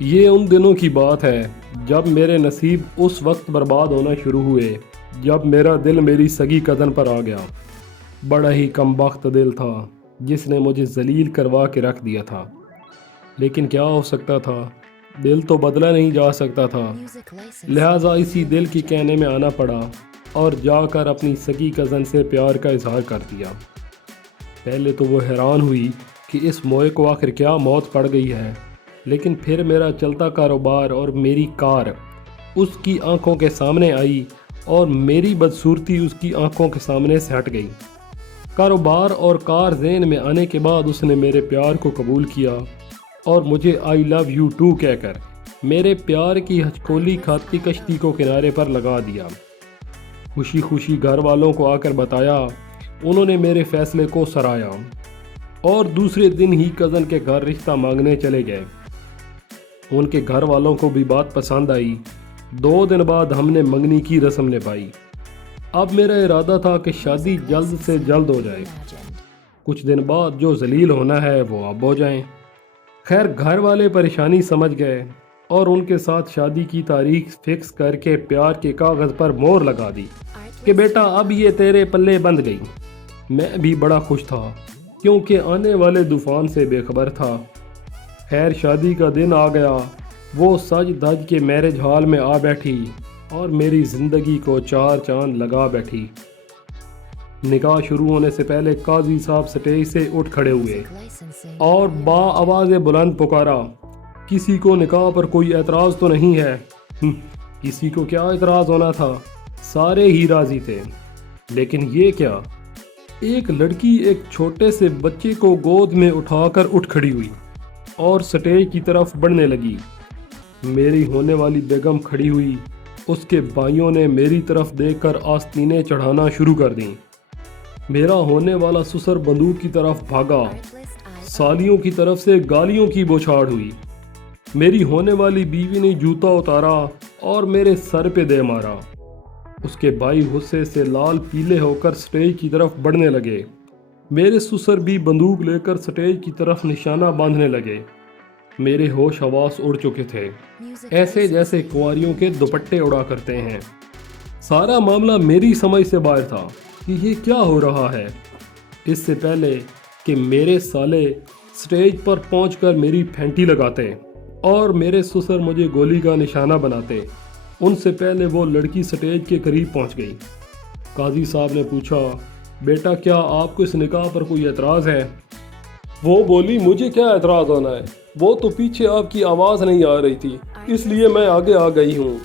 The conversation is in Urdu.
یہ ان دنوں کی بات ہے جب میرے نصیب اس وقت برباد ہونا شروع ہوئے جب میرا دل میری سگی کزن پر آ گیا۔ بڑا ہی کم بخت دل تھا جس نے مجھے ذلیل کروا کے رکھ دیا تھا، لیکن کیا ہو سکتا تھا، دل تو بدلا نہیں جا سکتا تھا، لہٰذا اسی دل کے کہنے میں آنا پڑا اور جا کر اپنی سگی کزن سے پیار کا اظہار کر دیا۔ پہلے تو وہ حیران ہوئی کہ اس موئے کو آخر کیا موت پڑ گئی ہے، لیکن پھر میرا چلتا کاروبار اور میری کار اس کی آنکھوں کے سامنے آئی اور میری بدصورتی اس کی آنکھوں کے سامنے سے ہٹ گئی۔ کاروبار اور کار ذہن میں آنے کے بعد اس نے میرے پیار کو قبول کیا اور مجھے آئی لو یو ٹو کہہ کر میرے پیار کی ہچکولی کھاتی کشتی کو کنارے پر لگا دیا۔ خوشی خوشی گھر والوں کو آ کر بتایا، انہوں نے میرے فیصلے کو سراہا اور دوسرے دن ہی کزن کے گھر رشتہ مانگنے چلے گئے۔ ان کے گھر والوں کو بھی بات پسند آئی۔ 2 دن بعد ہم نے منگنی کی رسم نبھائی۔ اب میرا ارادہ تھا کہ شادی جلد سے جلد ہو جائے، کچھ دن بعد جو ذلیل ہونا ہے وہ اب ہو جائیں۔ خیر گھر والے پریشانی سمجھ گئے اور ان کے ساتھ شادی کی تاریخ فکس کر کے پیار کے کاغذ پر مہر لگا دی کہ بیٹا اب یہ تیرے پلے بند گئی۔ میں بھی بڑا خوش تھا کیونکہ آنے والے طوفان سے بے خبر تھا۔ خیر شادی کا دن آ گیا، وہ سج دھج کے میرج ہال میں آ بیٹھی اور میری زندگی کو 4 چاند لگا بیٹھی۔ نکاح شروع ہونے سے پہلے قاضی صاحب سٹیج سے اٹھ کھڑے ہوئے اور با آواز بلند پکارا، کسی کو نکاح پر کوئی اعتراض تو نہیں ہے؟ کسی کو کیا اعتراض ہونا تھا، سارے ہی راضی تھے۔ لیکن یہ کیا، ایک لڑکی ایک چھوٹے سے بچے کو گود میں اٹھا کر اٹھ کھڑی ہوئی اور سٹیج کی طرف بڑھنے لگی۔ میری ہونے والی بیگم کھڑی ہوئی، اس کے بھائیوں نے میری طرف دیکھ کر آستینیں چڑھانا شروع کر دیں۔ میرا ہونے والا سسر بندوق کی طرف بھاگا، سالیوں کی طرف سے گالیوں کی بوچھاڑ ہوئی۔ میری ہونے والی بیوی نے جوتا اتارا اور میرے سر پہ دے مارا۔ اس کے بھائی غصے سے لال پیلے ہو کر سٹیج کی طرف بڑھنے لگے۔ میرے سسر بھی بندوق لے کر سٹیج کی طرف نشانہ باندھنے لگے۔ میرے ہوش حواس اڑ چکے تھے، ایسے جیسے کنواریوں کے دوپٹے اڑا کرتے ہیں۔ سارا معاملہ میری سمجھ سے باہر تھا کہ یہ کیا ہو رہا ہے۔ اس سے پہلے کہ میرے سالے سٹیج پر پہنچ کر میری پھینٹی لگاتے اور میرے سسر مجھے گولی کا نشانہ بناتے، ان سے پہلے وہ لڑکی سٹیج کے قریب پہنچ گئی۔ قاضی صاحب نے پوچھا، بیٹا کیا آپ کو اس نکاح پر کوئی اعتراض ہے؟ وہ بولی، مجھے کیا اعتراض ہونا ہے، وہ تو پیچھے آپ کی آواز نہیں آ رہی تھی اس لیے میں آگے آ گئی ہوں۔